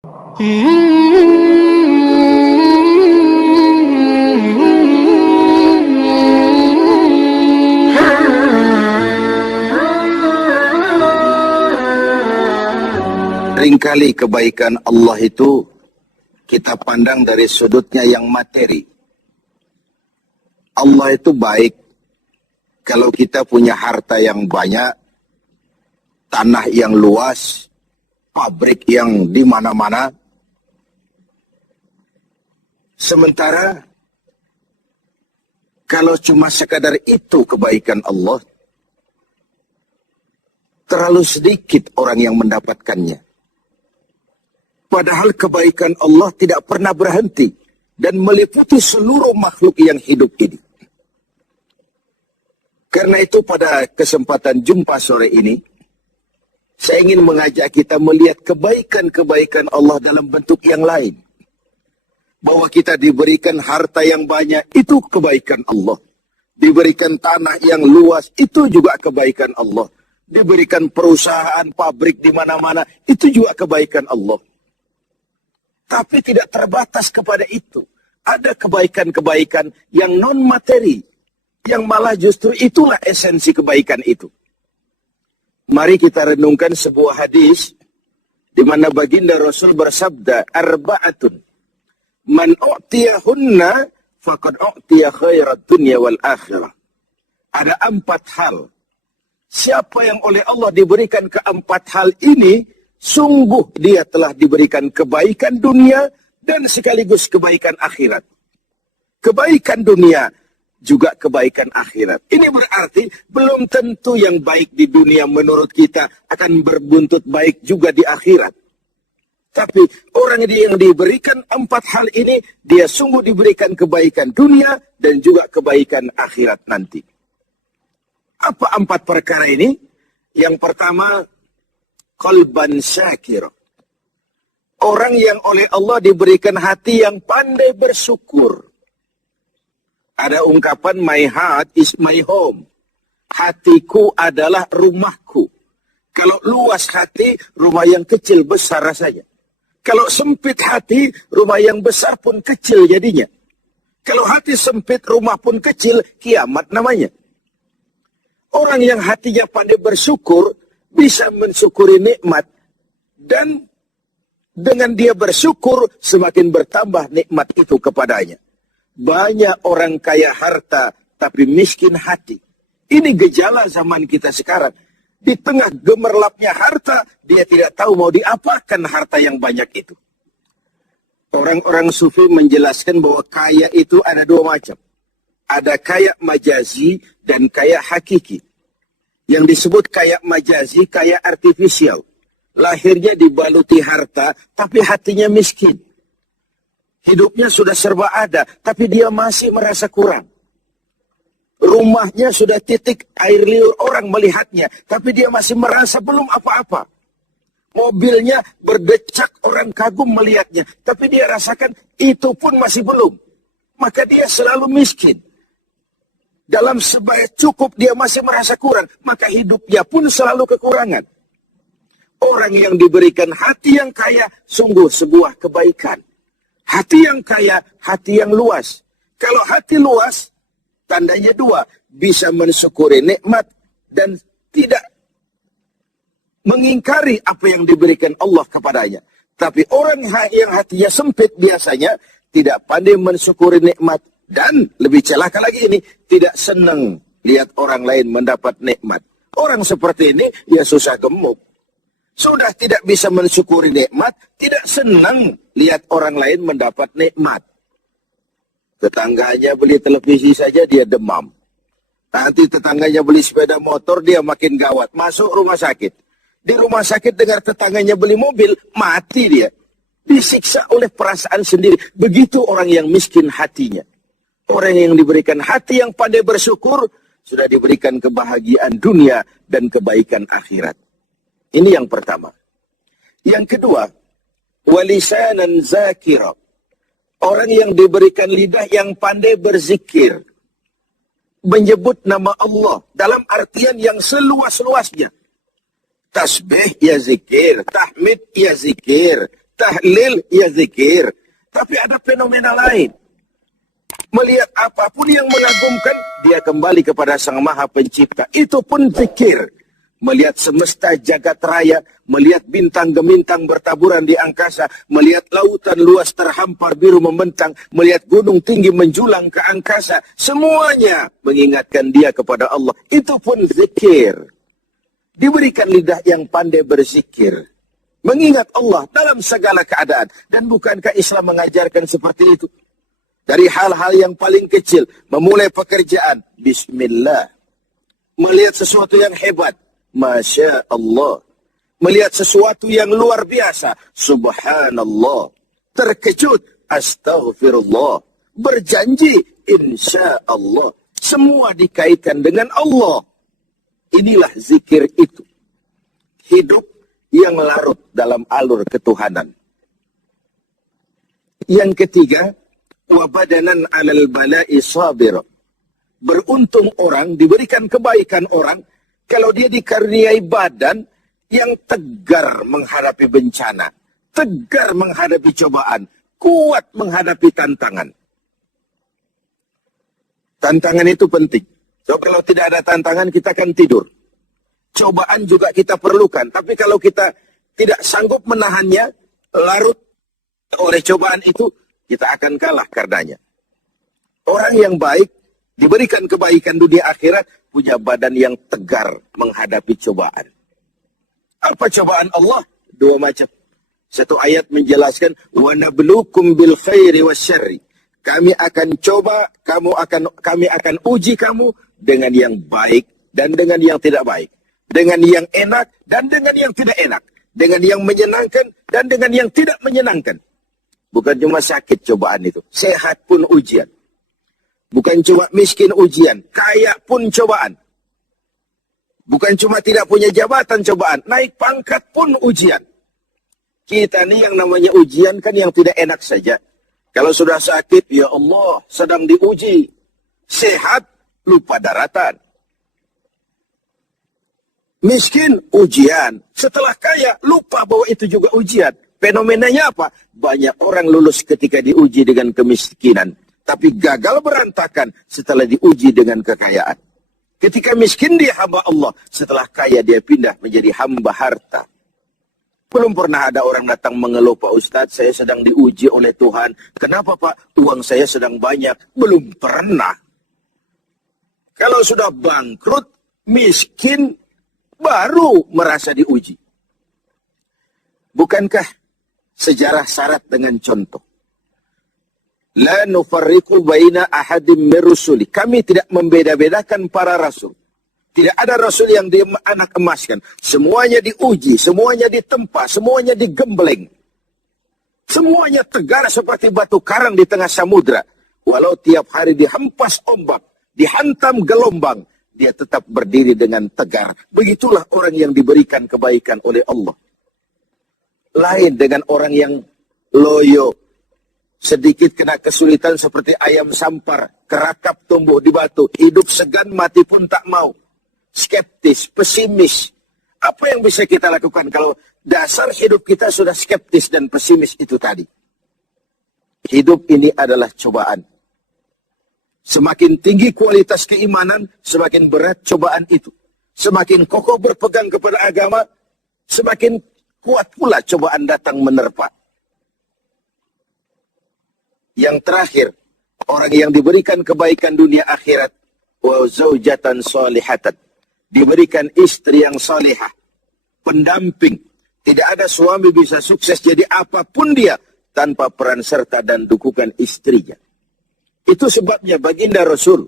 Seringkali kebaikan Allah itu kita pandang dari sudutnya yang materi. Allah itu baik kalau kita punya harta yang banyak, tanah yang luas, pabrik yang di mana-mana. Sementara kalau cuma sekadar itu kebaikan Allah, terlalu sedikit orang yang mendapatkannya. Padahal kebaikan Allah tidak pernah berhenti dan meliputi seluruh makhluk yang hidup ini. Karena itu pada kesempatan jumpa sore ini, saya ingin mengajak kita melihat kebaikan-kebaikan Allah dalam bentuk yang lain. Bahwa kita diberikan harta yang banyak, itu kebaikan Allah. Diberikan tanah yang luas, itu juga kebaikan Allah. Diberikan perusahaan, pabrik di mana-mana, itu juga kebaikan Allah. Tapi tidak terbatas kepada itu. Ada kebaikan-kebaikan yang non-materi, yang malah justru itulah esensi kebaikan itu. Mari kita renungkan sebuah hadis di mana baginda Rasul bersabda, arba'atun man u'tiyahunna faqad u'tiya khairat dunya wal akhirah. Ada 4 hal. Siapa yang oleh Allah diberikan keempat hal ini, sungguh dia telah diberikan kebaikan dunia dan sekaligus kebaikan akhirat. Kebaikan dunia juga kebaikan akhirat. Ini berarti belum tentu yang baik di dunia menurut kita akan berbuntut baik juga di akhirat. Tapi orang yang diberikan 4 hal ini, dia sungguh diberikan kebaikan dunia dan juga kebaikan akhirat nanti. Apa 4 perkara ini? Yang pertama, qalban syakir. Orang yang oleh Allah diberikan hati yang pandai bersyukur. Ada ungkapan, my heart is my home. Hatiku adalah rumahku. Kalau luas hati, rumah yang kecil besar rasanya. Kalau sempit hati, rumah yang besar pun kecil jadinya. Kalau hati sempit, rumah pun kecil, kiamat namanya. Orang yang hatinya pandai bersyukur, bisa mensyukuri nikmat. Dan dengan dia bersyukur, semakin bertambah nikmat itu kepadanya. Banyak orang kaya harta, tapi miskin hati. Ini gejala zaman kita sekarang. Di tengah gemerlapnya harta, dia tidak tahu mau diapakan harta yang banyak itu. Orang-orang sufi menjelaskan bahwa kaya itu ada 2 macam. Ada kaya majazi dan kaya hakiki. Yang disebut kaya majazi, kaya artifisial. Lahirnya dibaluti harta, tapi hatinya miskin. Hidupnya sudah serba ada, tapi dia masih merasa kurang. Rumahnya sudah titik air liur orang melihatnya, tapi dia masih merasa belum apa-apa. Mobilnya berdecak orang kagum melihatnya, tapi dia rasakan itu pun masih belum. Maka dia selalu miskin. Dalam sebaik cukup dia masih merasa kurang, maka hidupnya pun selalu kekurangan. Orang yang diberikan hati yang kaya, sungguh sebuah kebaikan. Hati yang kaya, hati yang luas. Kalau hati luas, tandanya 2, bisa mensyukuri nikmat dan tidak mengingkari apa yang diberikan Allah kepadanya. Tapi orang yang hatinya sempit biasanya tidak pandai mensyukuri nikmat. Dan lebih celaka lagi ini, tidak senang lihat orang lain mendapat nikmat. Orang seperti ini, ya susah gemuk. Sudah tidak bisa mensyukuri nikmat, tidak senang lihat orang lain mendapat nikmat. Tetangganya beli televisi saja dia demam. Nanti tetangganya beli sepeda motor, dia makin gawat. Masuk rumah sakit. Di rumah sakit dengar tetangganya beli mobil, mati dia. Disiksa oleh perasaan sendiri. Begitu orang yang miskin hatinya. Orang yang diberikan hati yang pandai bersyukur, sudah diberikan kebahagiaan dunia dan kebaikan akhirat. Ini yang pertama. Yang kedua, walisanan zakira. Orang yang diberikan lidah yang pandai berzikir. Menyebut nama Allah dalam artian yang seluas-luasnya. Tasbih ya zikir, tahmid ya zikir, tahlil, ya zikir. Tapi ada fenomena lain. Melihat apapun yang mengagumkan, dia kembali kepada Sang Maha Pencipta. Itu pun zikir. Melihat semesta jagat raya, melihat bintang gemintang bertaburan di angkasa, melihat lautan luas terhampar biru membentang, melihat gunung tinggi menjulang ke angkasa, semuanya mengingatkan dia kepada Allah. Itu pun zikir. Diberikan lidah yang pandai berzikir, mengingat Allah dalam segala keadaan. Dan bukankah Islam mengajarkan seperti itu? Dari hal-hal yang paling kecil, memulai pekerjaan, bismillah. Melihat sesuatu yang hebat, Masya Allah. Melihat sesuatu yang luar biasa, subhanallah. Terkejut, astaghfirullah. Berjanji, insya Allah. Semua dikaitkan dengan Allah. Inilah zikir itu. Hidup yang larut dalam alur ketuhanan. Yang ketiga, wabadanan alal bala'i sabir. Beruntung orang, diberikan kebaikan orang, kalau dia dikaruniai badan yang tegar menghadapi bencana, tegar menghadapi cobaan, kuat menghadapi tantangan. Tantangan itu penting. So, kalau tidak ada tantangan, kita akan tidur. Cobaan juga kita perlukan. Tapi kalau kita tidak sanggup menahannya, larut oleh cobaan itu, kita akan kalah karenanya. Orang yang baik, diberikan kebaikan dunia akhirat, punya badan yang tegar menghadapi cobaan. Apa cobaan Allah? Dua macam. Satu ayat menjelaskan, وَنَبْلُوكُمْ بِالْخَيْرِ وَالشَّرِّ. Kami akan coba, kami akan uji kamu dengan yang baik dan dengan yang tidak baik. Dengan yang enak dan dengan yang tidak enak. Dengan yang menyenangkan dan dengan yang tidak menyenangkan. Bukan cuma sakit cobaan itu. Sehat pun ujian. Bukan cuma miskin ujian. Kaya pun cobaan. Bukan cuma tidak punya jabatan cobaan. Naik pangkat pun ujian. Kita ni yang namanya ujian kan yang tidak enak saja. Kalau sudah sakit, ya Allah, sedang diuji. Sehat, lupa daratan. Miskin, ujian. Setelah kaya, lupa bahwa itu juga ujian. Fenomenanya apa? Banyak orang lulus ketika diuji dengan kemiskinan. Tapi gagal berantakan setelah diuji dengan kekayaan. Ketika miskin dia hamba Allah. Setelah kaya dia pindah menjadi hamba harta. Belum pernah ada orang datang mengeluh, Pak Ustadz, saya sedang diuji oleh Tuhan. Kenapa Pak? Uang saya sedang banyak. Belum pernah. Kalau sudah bangkrut, miskin, baru merasa diuji. Bukankah sejarah syarat dengan contoh? La nufarriqu baina ahadim min rusuli. Kami tidak membeda-bedakan para rasul. Tidak ada rasul yang dianak emaskan. Semuanya diuji, semuanya ditempa, semuanya digembleng. Semuanya tegar seperti batu karang di tengah samudra. Walau tiap hari dihempas ombak, dihantam gelombang, dia tetap berdiri dengan tegar. Begitulah orang yang diberikan kebaikan oleh Allah. Lain dengan orang yang loyo, sedikit kena kesulitan seperti ayam sampar, kerakap tumbuh di batu, hidup segan mati pun tak mau. Skeptis, pesimis. Apa yang bisa kita lakukan kalau dasar hidup kita sudah skeptis dan pesimis itu tadi? Hidup ini adalah cobaan. Semakin tinggi kualitas keimanan, semakin berat cobaan itu. Semakin kokoh berpegang kepada agama, semakin kuat pula cobaan datang menerpa. Yang terakhir, orang yang diberikan kebaikan dunia akhirat, wa zaujatan salihatan, diberikan istri yang salihah, pendamping. Tidak ada suami bisa sukses jadi apapun dia tanpa peran serta dan dukungan istrinya. Itu sebabnya baginda Rasul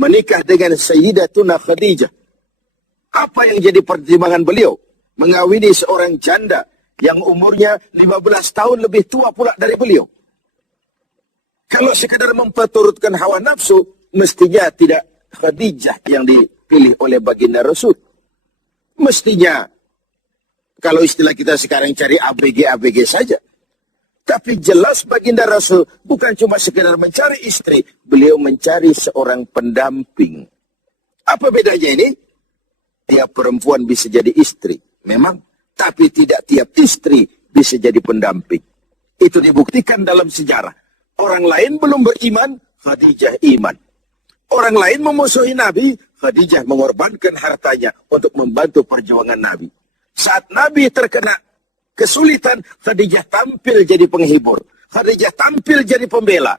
menikah dengan Sayyidatuna Khadijah. Apa yang jadi pertimbangan beliau? Mengawini seorang janda yang umurnya 15 tahun lebih tua pula dari beliau. Kalau sekadar memperturutkan hawa nafsu, mestinya tidak Khadijah yang dipilih oleh baginda Rasul. Mestinya, kalau istilah kita sekarang cari ABG saja. Tapi jelas baginda Rasul bukan cuma sekadar mencari istri, beliau mencari seorang pendamping. Apa bedanya ini? Tiap perempuan bisa jadi istri, memang. Tapi tidak tiap istri bisa jadi pendamping. Itu dibuktikan dalam sejarah. Orang lain belum beriman, Khadijah iman. Orang lain memusuhi Nabi, Khadijah mengorbankan hartanya untuk membantu perjuangan Nabi. Saat Nabi terkena kesulitan, Khadijah tampil jadi penghibur. Khadijah tampil jadi pembela.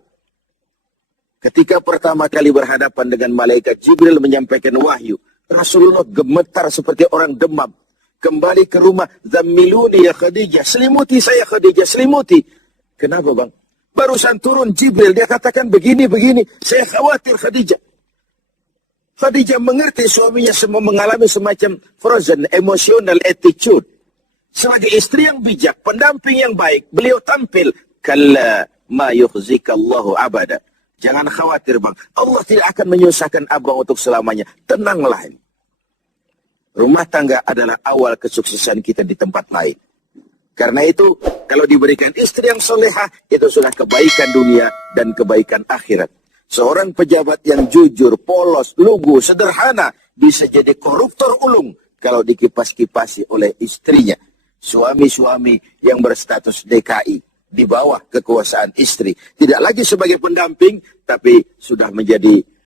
Ketika pertama kali berhadapan dengan malaikat Jibril menyampaikan wahyu, Rasulullah gemetar seperti orang demam. Kembali ke rumah, zammiluni ya Khadijah, selimuti saya Khadijah, selimuti. Kenapa bang? Barusan turun Jibril, dia katakan begini, saya khawatir Khadijah. Khadijah mengerti suaminya semua mengalami semacam frozen, emotional attitude. Sebagai istri yang bijak, pendamping yang baik, beliau tampil, kalla ma yukhzikallahu abada. Jangan khawatir bang, Allah tidak akan menyusahkan abang untuk selamanya. Tenanglah. Rumah tangga adalah awal kesuksesan kita di tempat lain. Karena itu, kalau diberikan istri yang solehah, itu sudah kebaikan dunia dan kebaikan akhirat. Seorang pejabat yang jujur, polos, lugu, sederhana, bisa jadi koruptor ulung kalau dikipas-kipasi oleh istrinya. Suami-suami yang berstatus DKI, di bawah kekuasaan istri. Tidak lagi sebagai pendamping, tapi sudah menjadi